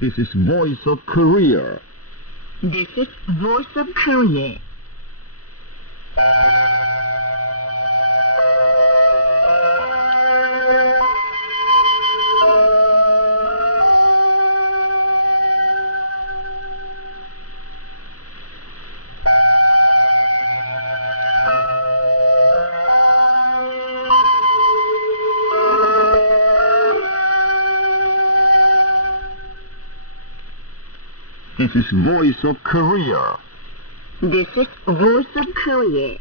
This is Voice of Korea. This is Voice of Korea. This is Voice of Korea. This is Voice of Korea.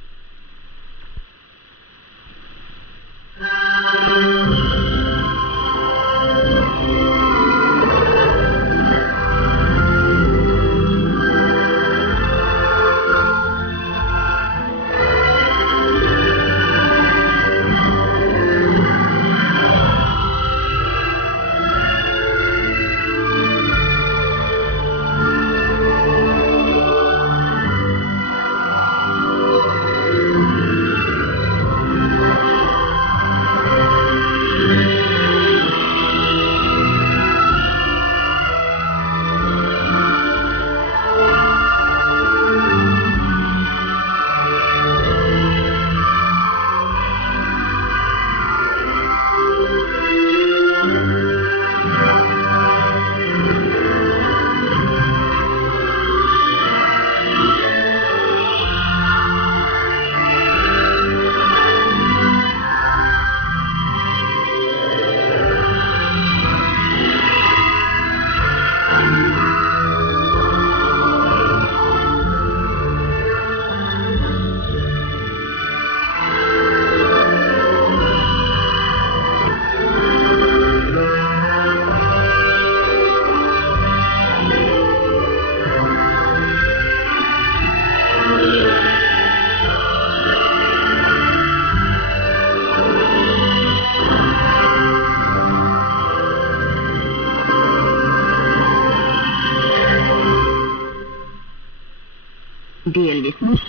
Dear listeners,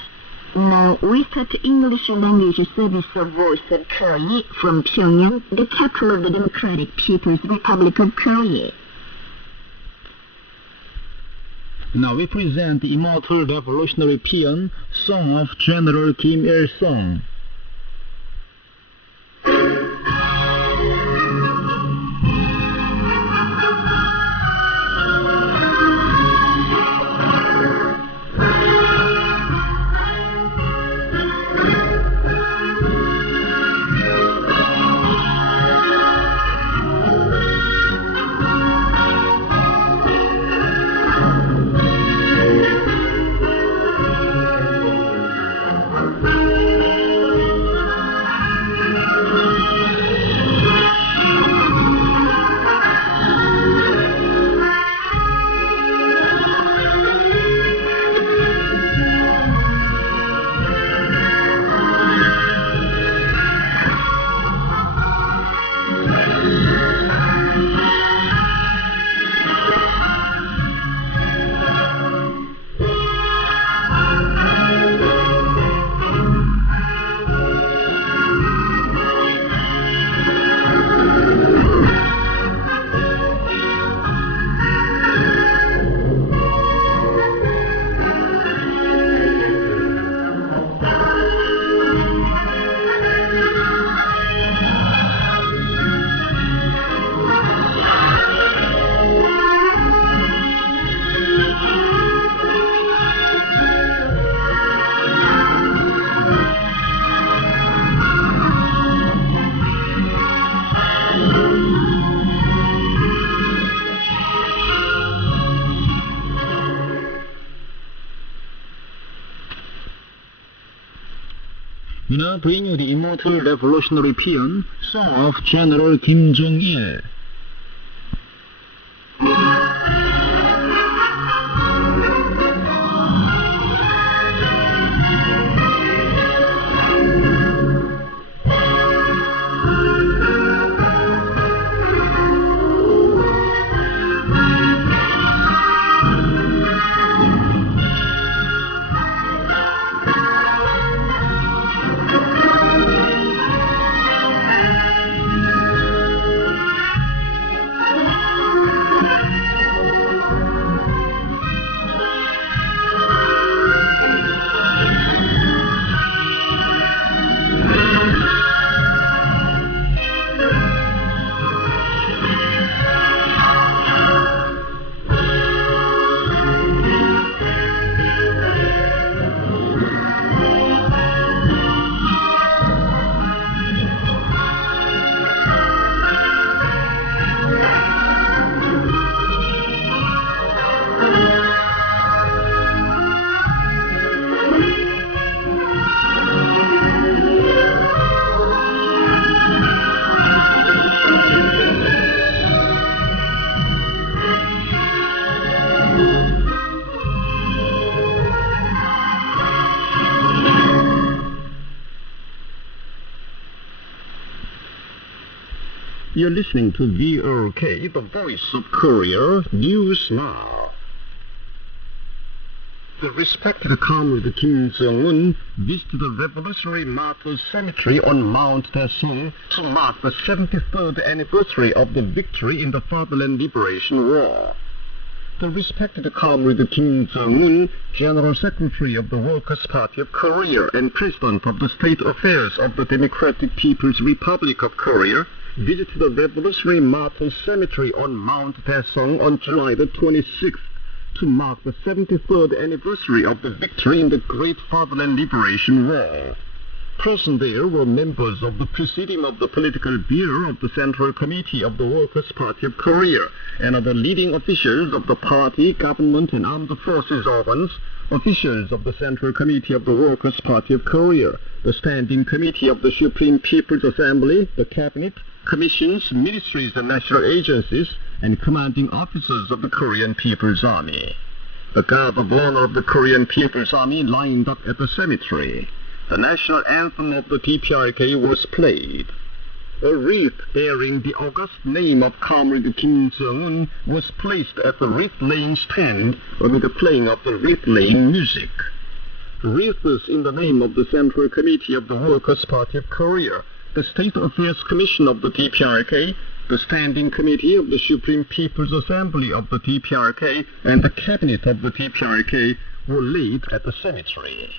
now we start English language service of Voice of Korea from Pyongyang, the capital of the Democratic People's Republic of Korea. Now we present the immortal revolutionary paean, Song of General Kim Il-sung. We now bring you the immortal revolutionary paean, Song of General Kim Jong-il. You're listening to VRK, the voice of Korea, News Now. The respected Comrade Kim Jong-un visited the Revolutionary Martyrs Cemetery on Mount Daesung to mark the 73rd anniversary of the victory in the Fatherland Liberation War. The respected Comrade Kim Jong-un, General Secretary of the Workers' Party of Korea and President of the State Affairs of the Democratic People's Republic of Korea, visited the Revolutionary Martyrs Cemetery on Mount Daesung on July the 26th to mark the 73rd anniversary of the victory in the Great Fatherland Liberation War. Present there were members of the Presidium of the Political Bureau of the Central Committee of the Workers' Party of Korea and other leading officials of the party, government and armed forces organs, officials of the Central Committee of the Workers' Party of Korea, the Standing Committee of the Supreme People's Assembly, the Cabinet, commissions, ministries and national agencies, and commanding officers of the Korean People's Army. The Guard of Honor of the Korean People's Army lined up at the cemetery. The national anthem of the DPRK was played. A wreath bearing the august name of Comrade Kim Jong-un was placed at the wreath-laying stand amid the playing of the wreath-laying music. Wreaths in the name of the Central Committee of the Workers' Party of Korea, the State Affairs Commission of the DPRK, the Standing Committee of the Supreme People's Assembly of the DPRK, and the Cabinet of the DPRK were laid at the cemetery.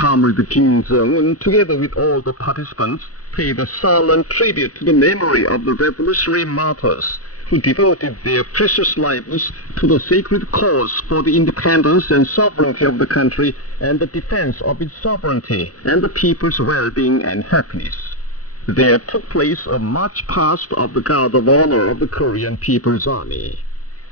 Comrade Kim Jong-un, together with all the participants, paid a solemn tribute to the memory of the revolutionary martyrs who devoted their precious lives to the sacred cause for the independence and sovereignty of the country and the defense of its sovereignty and the people's well-being and happiness. There took place a march past of the Guard of Honor of the Korean People's Army.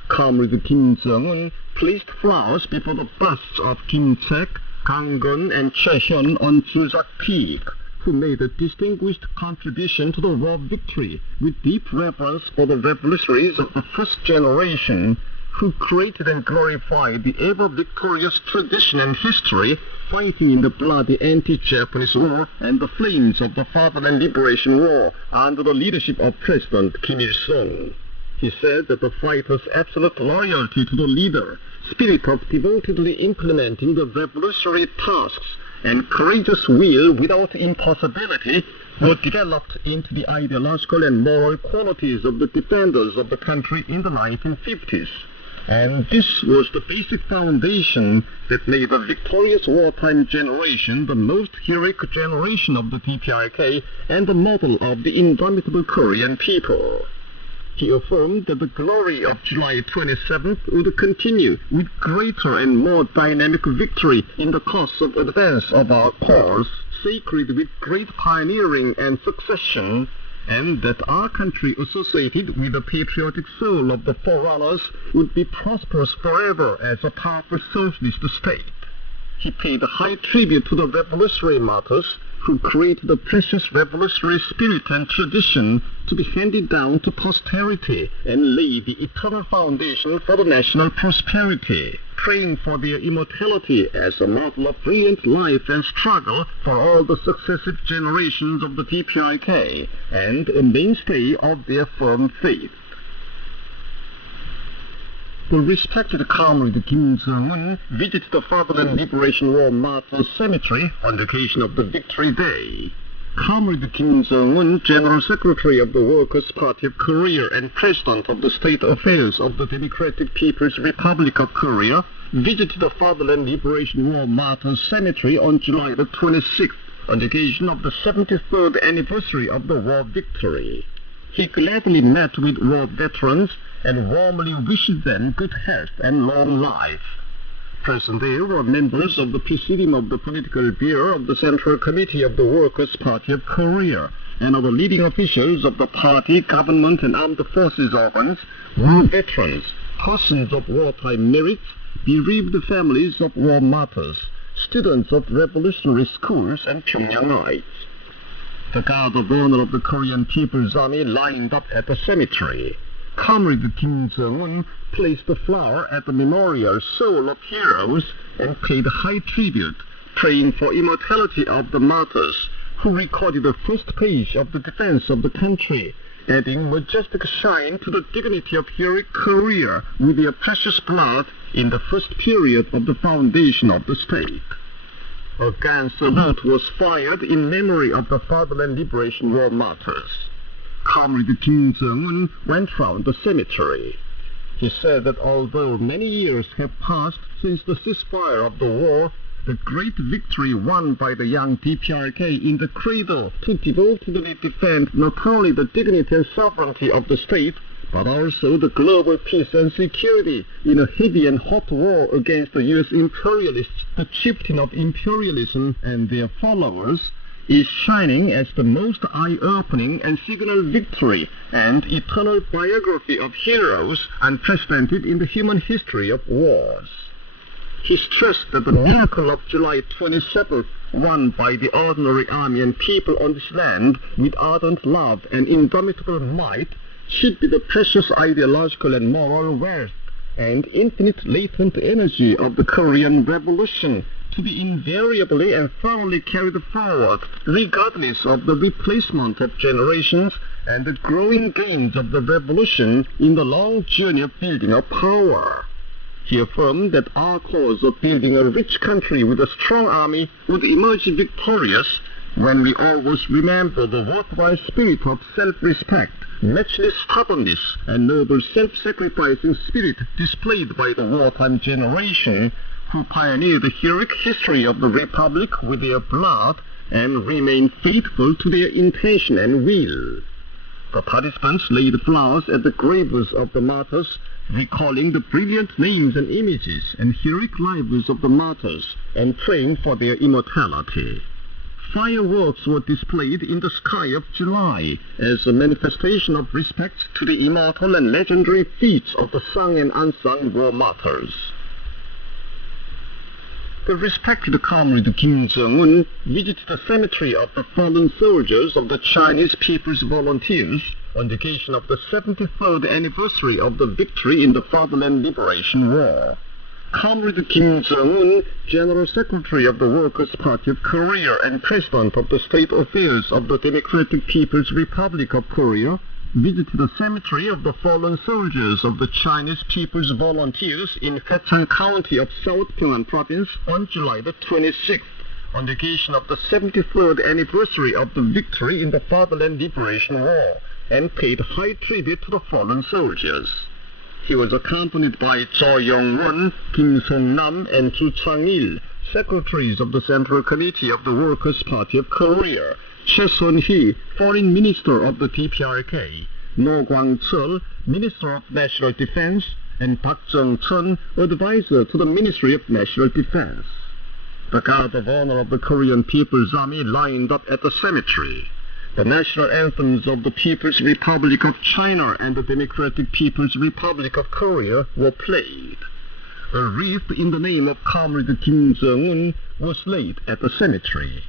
Comrade Kim Jong-un placed flowers before the busts of Kim Chek, Kang Gun, and Che Hyun on Chujak Peak, who made a distinguished contribution to the war victory with deep reverence for the revolutionaries of the first generation, who created and glorified the ever-victorious tradition and history fighting in the bloody anti-Japanese war and the flames of the Fatherland Liberation War under the leadership of President Kim Il-sung. He said that the fighters' absolute loyalty to the leader, spirit of devotedly implementing the revolutionary tasks, and courageous will without impossibility were developed into the ideological and moral qualities of the defenders of the country in the 1950s. And this was the basic foundation that made the victorious wartime generation the most heroic generation of the DPRK and the model of the indomitable Korean people. He affirmed that the glory of July 27th would continue with greater and more dynamic victory in the cause of advance of our cause, sacred with great pioneering and succession, and that our country associated with the patriotic soul of the forerunners would be prosperous forever as a powerful socialist state. He paid high tribute to the revolutionary martyrs who created the precious revolutionary spirit and tradition to be handed down to posterity and lay the eternal foundation for the national prosperity, praying for their immortality as a model of brilliant life and struggle for all the successive generations of the DPRK and a mainstay of their firm faith. The respected Comrade Kim Jong-un visited the Fatherland Liberation War Martyrs Cemetery on the occasion of the Victory Day. Comrade Kim Jong-un, General Secretary of the Workers' Party of Korea and President of the State Affairs of the Democratic People's Republic of Korea, visited the Fatherland Liberation War Martyrs Cemetery on July the 26th on the occasion of the 73rd anniversary of the war victory. He gladly met with war veterans and warmly wished them good health and long life. Present there were members of the Presidium of the Political Bureau of the Central Committee of the Workers' Party of Korea and other leading officials of the party, government and armed forces organs, war veterans, persons of wartime merit, bereaved families of war martyrs, students of revolutionary schools and Pyongyangites. The Guard of Honor of the Korean People's Army lined up at the cemetery. Comrade Kim Jong-un placed a flower at the memorial Soul of Heroes and paid high tribute, praying for immortality of the martyrs who recorded the first page of the defense of the country adding majestic shine to the dignity of heroic career with their precious blood in the first period of the foundation of the state. A gun salute was fired in memory of the Fatherland Liberation War martyrs. Comrade Kim Jong-un went round the cemetery. He said that although many years have passed since the ceasefire of the war, the great victory won by the young DPRK in the cradle to devotedly defend not only the dignity and sovereignty of the state, but also the global peace and security in a heavy and hot war against the U.S. imperialists, the chieftain of imperialism and their followers, is shining as the most eye-opening and signal victory and eternal biography of heroes unprecedented in the human history of wars. He stressed that the miracle of July 27th, won by the ordinary army and people on this land with ardent love and indomitable might, should be the precious ideological and moral wealth and infinite latent energy of the Korean Revolution, to be invariably and thoroughly carried forward, regardless of the replacement of generations and the growing gains of the revolution in the long journey of building a power. He affirmed that our cause of building a rich country with a strong army would emerge victorious when we always remember the worthwhile spirit of self-respect, matchless stubbornness, and noble self-sacrificing spirit displayed by the wartime generation who pioneered the heroic history of the Republic with their blood and remained faithful to their intention and will. The participants laid flowers at the graves of the martyrs, recalling the brilliant names and images and heroic lives of the martyrs and praying for their immortality. Fireworks were displayed in the sky of July as a manifestation of respect to the immortal and legendary feats of the sung and unsung war martyrs. The respected Comrade Kim Jong-un visited the cemetery of the fallen soldiers of the Chinese People's Volunteers on the occasion of the 73rd anniversary of the victory in the Fatherland Liberation War. Comrade Kim Jong-un, General Secretary of the Workers' Party of Korea and President of the State Affairs of the Democratic People's Republic of Korea, visited the cemetery of the fallen soldiers of the Chinese People's Volunteers in Feichang County of South Pyongan Province on July the 26th, on the occasion of the 73rd anniversary of the victory in the Fatherland Liberation War, and paid high tribute to the fallen soldiers. He was accompanied by Cho Yong-won, Kim Song-nam, and Chu Chang-il, secretaries of the Central Committee of the Workers' Party of Korea, Choi Sun-hee, Foreign Minister of the DPRK, No Kwang-chul, Minister of National Defense, and Park Jung-chun, Advisor to the Ministry of National Defense. The Guard of Honor of the Korean People's Army lined up at the cemetery. The national anthems of the People's Republic of China and the Democratic People's Republic of Korea were played. A wreath in the name of Comrade Kim Jong-un was laid at the cemetery.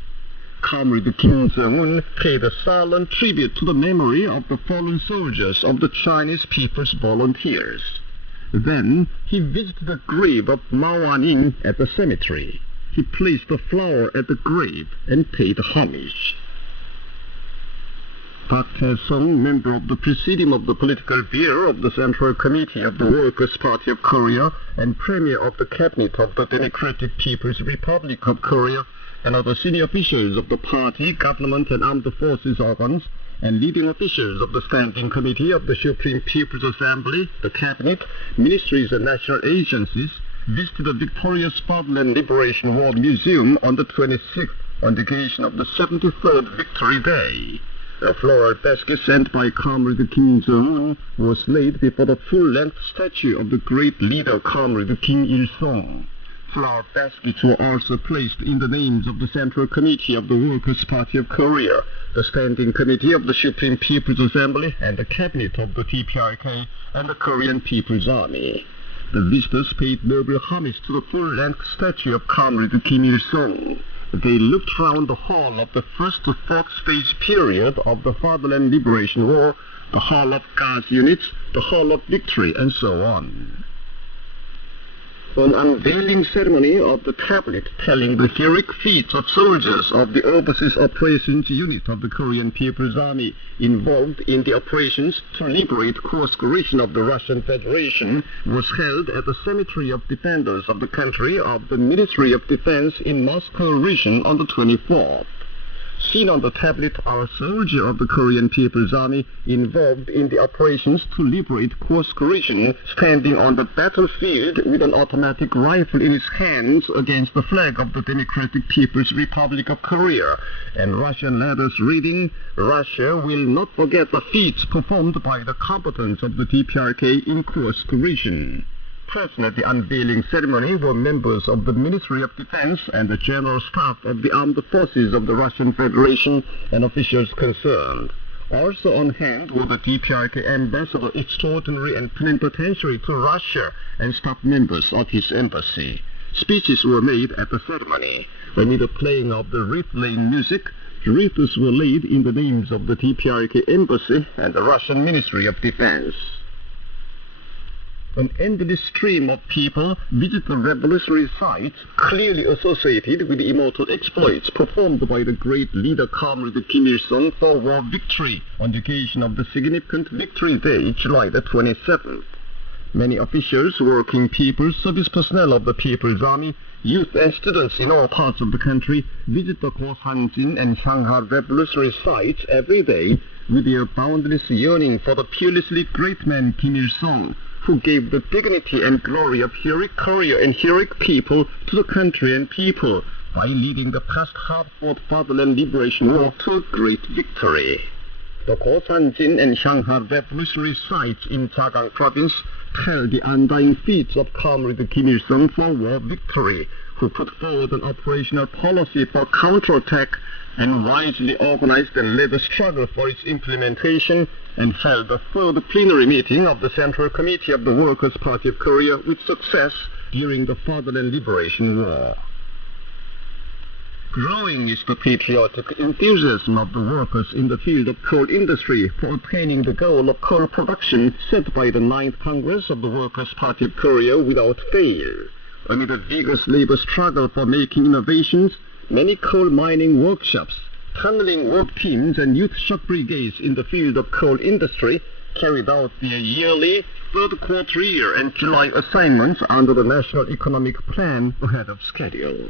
Comrade Kim Jong-un paid a silent tribute to the memory of the fallen soldiers of the Chinese People's Volunteers. Then he visited the grave of Mao Wan-ing at the cemetery. He placed a flower at the grave and paid homage. Park Tae-sung, member of the Presidium of the Political Bureau of the Central Committee of the Workers' Party of Korea and Premier of the Cabinet of the Democratic People's Republic of Korea, and other senior officials of the party, government and armed forces organs, and leading officials of the Standing Committee of the Supreme People's Assembly, the Cabinet, ministries and national agencies, visited the victorious Fatherland Liberation War Museum on the 26th on the occasion of the 73rd Victory Day. A floral basket sent by Comrade Kim Jong-un was laid before the full-length statue of the great leader Comrade Kim Il-sung. Flower baskets were also placed in the names of the Central Committee of the Workers' Party of Korea, the Standing Committee of the Supreme People's Assembly, and the Cabinet of the DPRK and the Korean People's Army. The visitors paid noble homage to the full-length statue of Comrade Kim Il-sung. They looked round the hall of the first to fourth stage period of the Fatherland Liberation War, the Hall of Guards Units, the Hall of Victory, and so on. An unveiling ceremony of the tablet telling the heroic feats of soldiers of the Overseas Operations Unit of the Korean People's Army involved in the operations to liberate Kursk region of the Russian Federation was held at the Cemetery of Defenders of the Country of the Ministry of Defense in Moscow region on the 24th. Seen on the tablet are a soldier of the Korean People's Army involved in the operations to liberate Kursk region, standing on the battlefield with an automatic rifle in his hands against the flag of the Democratic People's Republic of Korea, and Russian letters reading, "Russia will not forget the feats performed by the combatants of the DPRK in Kursk region." Present at the unveiling ceremony were members of the Ministry of Defense and the General Staff of the Armed Forces of the Russian Federation and officials concerned. Also on hand were the DPRK Ambassador Extraordinary and Plenipotentiary to Russia and staff members of his embassy. Speeches were made at the ceremony. Amid the playing of the wreath-laying music, wreaths were laid in the names of the DPRK Embassy and the Russian Ministry of Defense. An endless stream of people visit the revolutionary sites clearly associated with the immortal exploits performed by the great leader Comrade Kim Il-sung for war victory on the occasion of the significant Victory Day, July the 27th. Many officials, working people, service personnel of the People's Army, youth and students in all parts of the country visit the Gosanjin and Shanghai revolutionary sites every day with their boundless yearning for the peerlessly great man Kim Il-sung, who gave the dignity and glory of heroic Korea and heroic people to the country and people by leading the past hard-fought fatherland liberation war to a great victory. The Gosanjin and Shanghai revolutionary sites in Jagang province tell the undying feats of Comrade Kim Il-sung for war victory, who put forward an operational policy for counterattack and wisely organized and led the struggle for its implementation, and held the third plenary meeting of the Central Committee of the Workers' Party of Korea with success during the Fatherland Liberation War. Growing is the patriotic enthusiasm of the workers in the field of coal industry for attaining the goal of coal production set by the 9th Congress of the Workers' Party of Korea without fail. Amid a vigorous labor struggle for making innovations, many coal mining workshops, tunneling work teams and youth shock brigades in the field of coal industry carried out their yearly third quarter year and July assignments under the National Economic Plan ahead of schedule.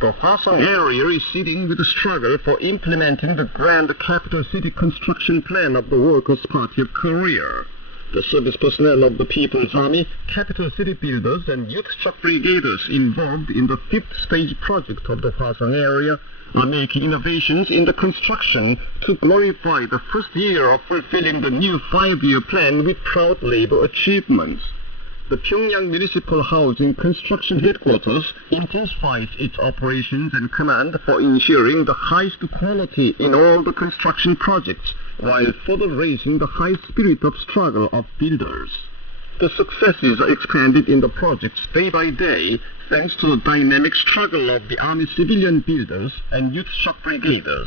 The Hwasong area is sitting with the struggle for implementing the grand capital city construction plan of the Workers' Party of Korea. The service personnel of the People's Army, capital city builders and youth shock brigaders involved in the 5th stage project of the Hwasong area are making innovations in the construction to glorify the first year of fulfilling the new 5-year plan with proud labor achievements. The Pyongyang Municipal Housing Construction Headquarters intensifies its operations and command for ensuring the highest quality in all the construction projects, while further raising the high spirit of struggle of builders. The successes are expanded in the projects day by day, thanks to the dynamic struggle of the Army civilian builders and youth shock brigaders.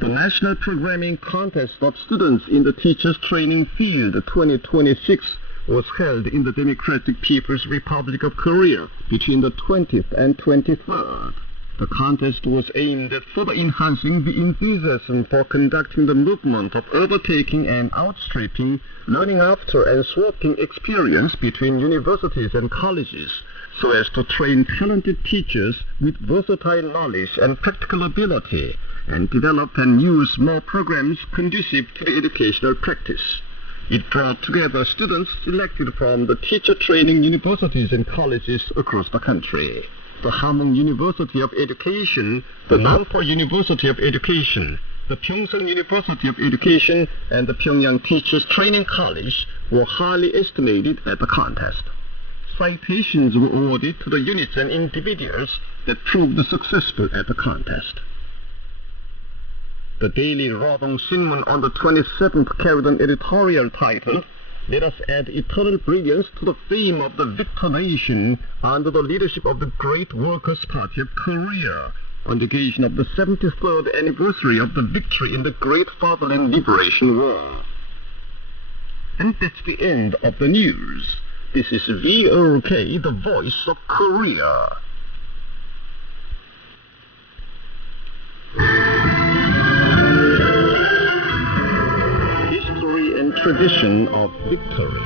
The National Programming Contest of Students in the Teachers Training Field 2026 was held in the Democratic People's Republic of Korea between the 20th and 23rd. The contest was aimed at further enhancing the enthusiasm for conducting the movement of overtaking and outstripping, learning after and swapping experience between universities and colleges, so as to train talented teachers with versatile knowledge and practical ability, and develop and use more programs conducive to the educational practice. It brought together students selected from the teacher training universities and colleges across the country. The Hamhung University of Education, the Nampo University of Education, the Pyeongseong University of Education, and the Pyongyang Teachers Training College were highly estimated at the contest. Citations were awarded to the units and individuals that proved successful at the contest. The daily Rodong Sinmun on the 27th carried an editorial titled, "Let us add eternal brilliance to the fame of the Victor Nation under the leadership of the Great Workers' Party of Korea, on the occasion of the 73rd anniversary of the victory in the Great Fatherland Liberation War." And that's the end of the news. This is VOK, the voice of Korea. History and tradition of victory.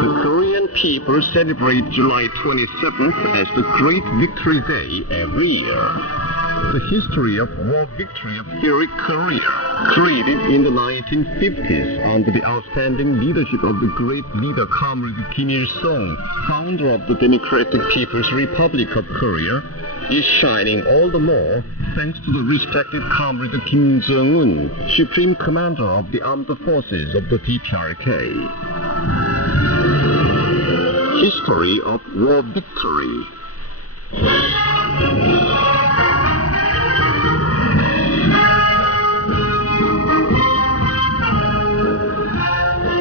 The Korean people celebrate July 27th as the Great Victory Day every year. The history of war victory of heroic Korea, created in the 1950s under the outstanding leadership of the great leader Comrade Kim Il-sung, founder of the Democratic People's Republic of Korea, is shining all the more thanks to the respected Comrade Kim Jong-un, Supreme Commander of the Armed Forces of the DPRK. History of war victory.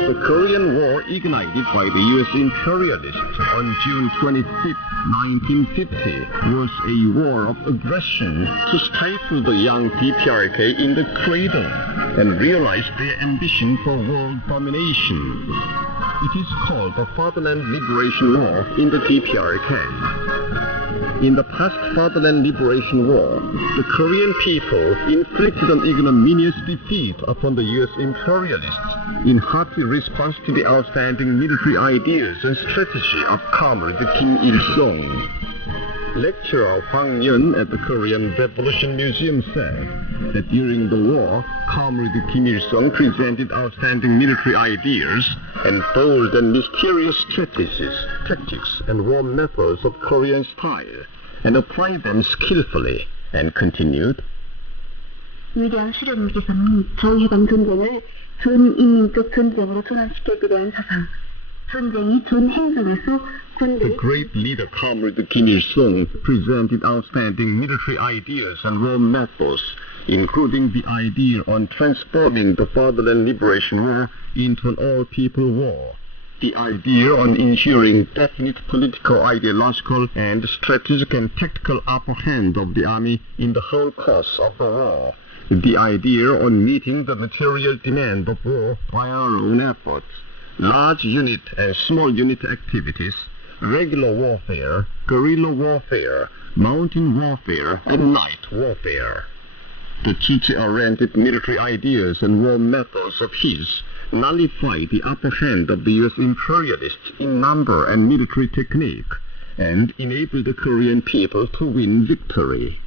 The Korean War, ignited by the U.S. imperialists on June 25, 1950, was a war of aggression to stifle the young DPRK in the cradle and realize their ambition for world domination. It is called the Fatherland Liberation War in the DPRK. In the past Fatherland Liberation War, the Korean people inflicted an ignominious defeat upon the U.S. imperialists in hearty response to the outstanding military ideas and strategy of Comrade Kim Il-sung. Lecturer Hwang Yun at the Korean Revolution Museum said that during the war, Comrade Kim Il-sung presented outstanding military ideas and bold and mysterious strategies, tactics, and war methods of Korean style, and applied them skillfully, and continued. 위대한 수령님께서는 자유해방 전쟁을 전 인민적 전쟁으로 전환시키기 위한 사상, 전쟁이 전 행정에서 The great leader, Comrade Kim Il-sung, presented outstanding military ideas and war methods, including the idea on transforming the Fatherland Liberation War into an all-people war, the idea on ensuring definite political, ideological, and strategic and tactical upper hand of the army in the whole course of the war, the idea on meeting the material demand of war by our own efforts, large unit and small unit activities, regular warfare, guerrilla warfare, mountain warfare, and night warfare. The Chiche-oriented military ideas and war methods of his nullify the upper hand of the U.S. imperialists in number and military technique, and enable the Korean people to win victory.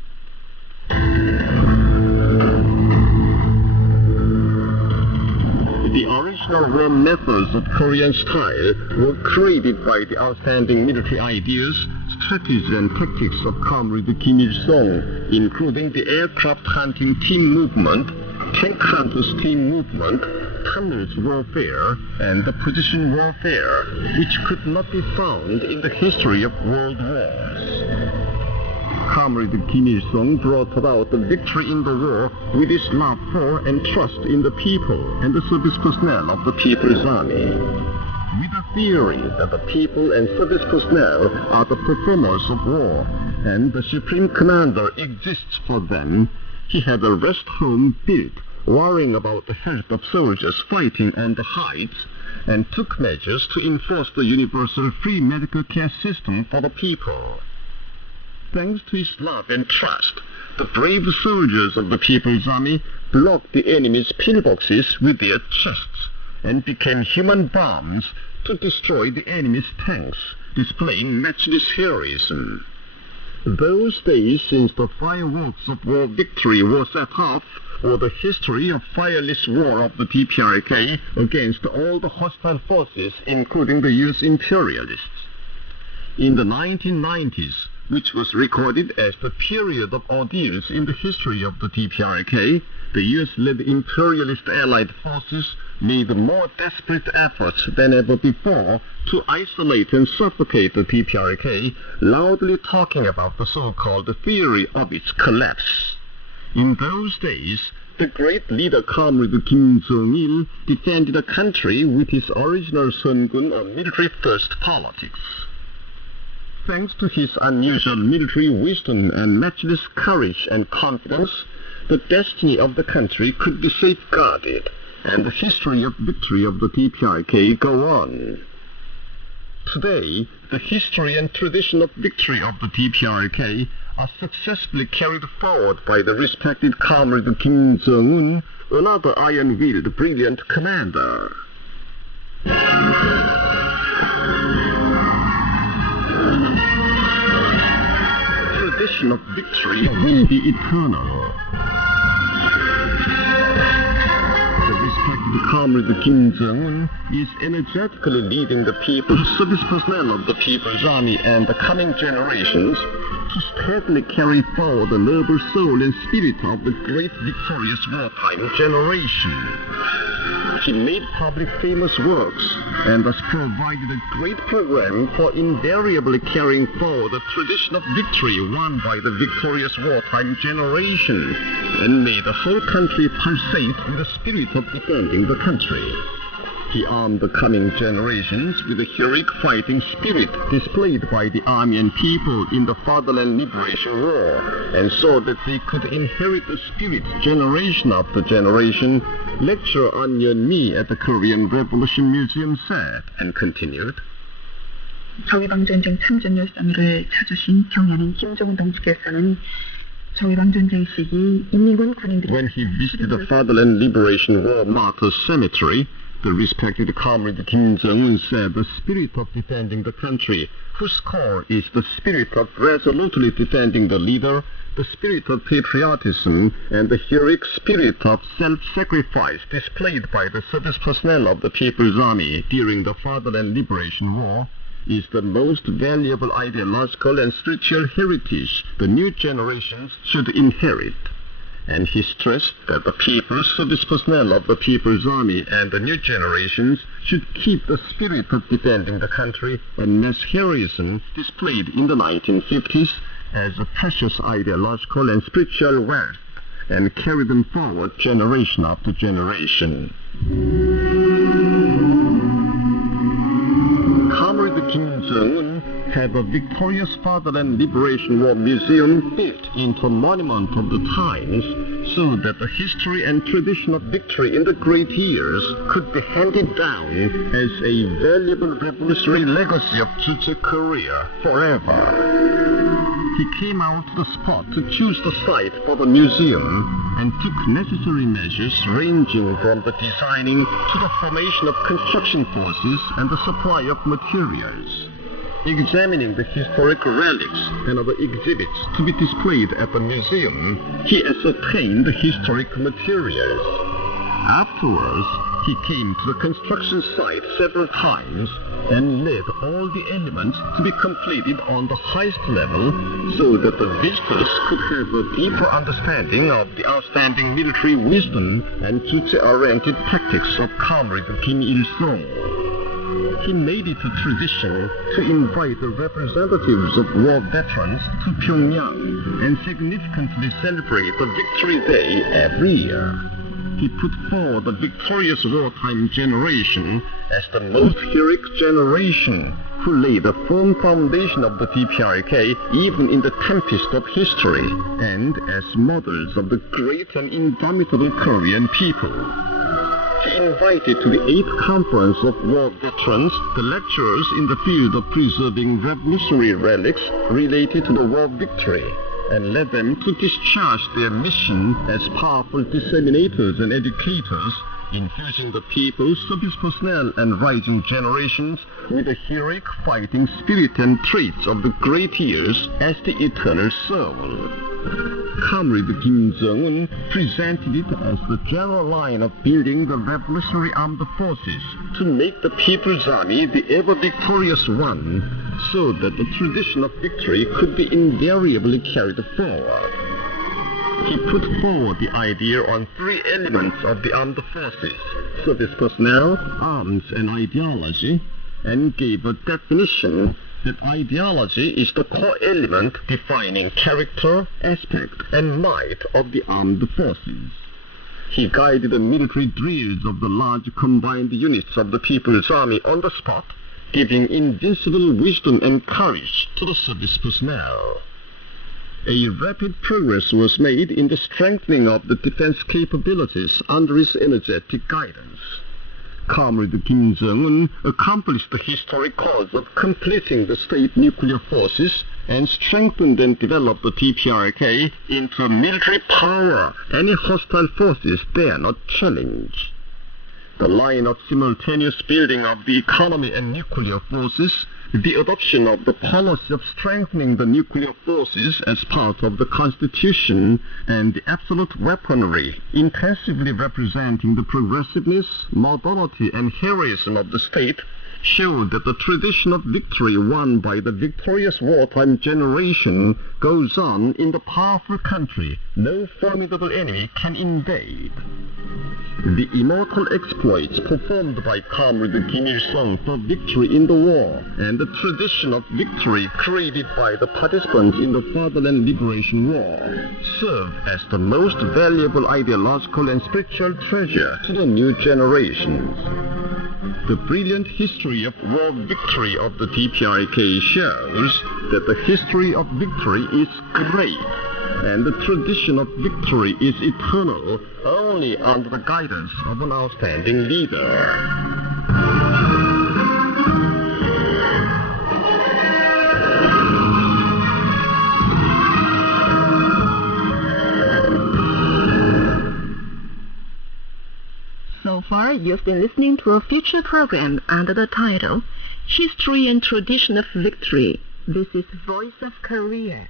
The original war methods of Korean style were created by the outstanding military ideas, strategies, and tactics of Comrade Kim Il-sung, including the aircraft hunting team movement, tank hunters team movement, tunnels warfare, and the position warfare, which could not be found in the history of world wars. Comrade Kim Il-sung brought about the victory in the war with his love for and trust in the people and the service personnel of the People's Army. With the theory that the people and service personnel are the performers of war and the Supreme Commander exists for them, he had a rest home built, worrying about the health of soldiers fighting on the heights, and took measures to enforce the universal free medical care system for the people. Thanks to his love and trust, the brave soldiers of the People's Army blocked the enemy's pillboxes with their chests and became human bombs to destroy the enemy's tanks, displaying matchless heroism. Those days since the fireworks of war victory were set off were the history of fireless war of the DPRK against all the hostile forces, including the U.S. imperialists. In the 1990s, which was recorded as the period of ordeals in the history of the DPRK, the U.S.-led imperialist allied forces made more desperate efforts than ever before to isolate and suffocate the DPRK, loudly talking about the so-called theory of its collapse. In those days, the great leader Comrade Kim Jong-il defended the country with his original Sungun of military-first politics. Thanks to his unusual military wisdom and matchless courage and confidence, the destiny of the country could be safeguarded, and the history of victory of the DPRK go on. Today, the history and tradition of victory of the DPRK are successfully carried forward by the respected comrade Kim Jong-un, another iron-willed, brilliant commander. Tradition of victory will be eternal. The respected comrade Kim Jong-un is energetically leading the people, service personnel of the People's Army and the coming generations to steadily carry forward the noble soul and spirit of the great victorious wartime generation. He made public famous works and thus provided a great program for invariably carrying forward the tradition of victory won by the victorious wartime generation, and made the whole country pulsate with the spirit of defending the country. He armed the coming generations with the heroic fighting spirit displayed by the army and people in the Fatherland Liberation War, and so that they could inherit the spirit generation after generation. Lecturer An Yeon-mi at the Korean Revolution Museum said, and continued, 저위방전쟁 참전 열성을 찾으신 경연인 김정은 동지께서는 저위방전쟁 시기 인민군 군인들이 when he visited the Fatherland Liberation War Martyrs Cemetery, the respected comrade Kim Jong-un said the spirit of defending the country, whose core is the spirit of resolutely defending the leader, the spirit of patriotism, and the heroic spirit of self-sacrifice displayed by the service personnel of the People's Army during the Fatherland Liberation War, is the most valuable ideological and spiritual heritage the new generations should inherit. And he stressed that the people, service personnel of the People's Army and the new generations should keep the spirit of defending the country and mass heroism displayed in the 1950s as a precious ideological and spiritual wealth, and carry them forward generation after generation. Comrade Kim Jong-un had the victorious Fatherland Liberation War Museum built into a monument of the times, so that the history and tradition of victory in the great years could be handed down as a valuable revolutionary legacy of future Korea forever. He came out to the spot to choose the site for the museum and took necessary measures ranging from the designing to the formation of construction forces and the supply of materials. Examining the historic relics and other exhibits to be displayed at the museum, he ascertained the historic materials. Afterwards, he came to the construction site several times and led all the elements to be completed on the highest level, so that the visitors could have a deeper understanding of the outstanding military wisdom and future-oriented tactics of Comrade Kim Il-sung. He made it a tradition to invite the representatives of war veterans to Pyongyang and significantly celebrate the Victory Day every year. He put forward the victorious wartime generation as the most heroic generation, who laid a firm foundation of the DPRK even in the tempest of history, and as models of the great and indomitable Korean people. He invited to the 8th Conference of War Veterans the lecturers in the field of preserving revolutionary relics related to the war victory, and led them to discharge their mission as powerful disseminators and educators, infusing the people, service personnel, and rising generations with the heroic fighting spirit and traits of the great years as the eternal soul. Comrade Kim Jong-un presented it as the general line of building the revolutionary armed forces to make the People's Army the ever-victorious one, so that the tradition of victory could be invariably carried forward. He put forward the idea on 3 elements of the armed forces: service personnel, arms, and ideology, and gave a definition that ideology is the core element defining character, aspect, and might of the armed forces. He guided the military drills of the large combined units of the People's Army on the spot, giving invincible wisdom and courage to the service personnel. a rapid progress was made in the strengthening of the defense capabilities under his energetic guidance. Comrade Kim Jong-un accomplished the historic cause of completing the state nuclear forces and strengthened and developed the DPRK into a military power any hostile forces dare not challenge. The line of simultaneous building of the economy and nuclear forces, the adoption of the policy of strengthening the nuclear forces as part of the Constitution, and the absolute weaponry, intensively representing the progressiveness, modernity, and heroism of the state, showed that the tradition of victory won by the victorious wartime generation goes on in the powerful country no formidable enemy can invade. The immortal exploits performed by Comrade Kim Il-sung for victory in the war, and the tradition of victory created by the participants in the Fatherland Liberation War, serve as the most valuable ideological and spiritual treasure to the new generations. The brilliant history of war victory of the DPRK shows that the history of victory is great, and the tradition of victory is eternal only under the guidance of an outstanding leader. So far, you've been listening to a feature program under the title History and Tradition of Victory. This is Voice of Korea.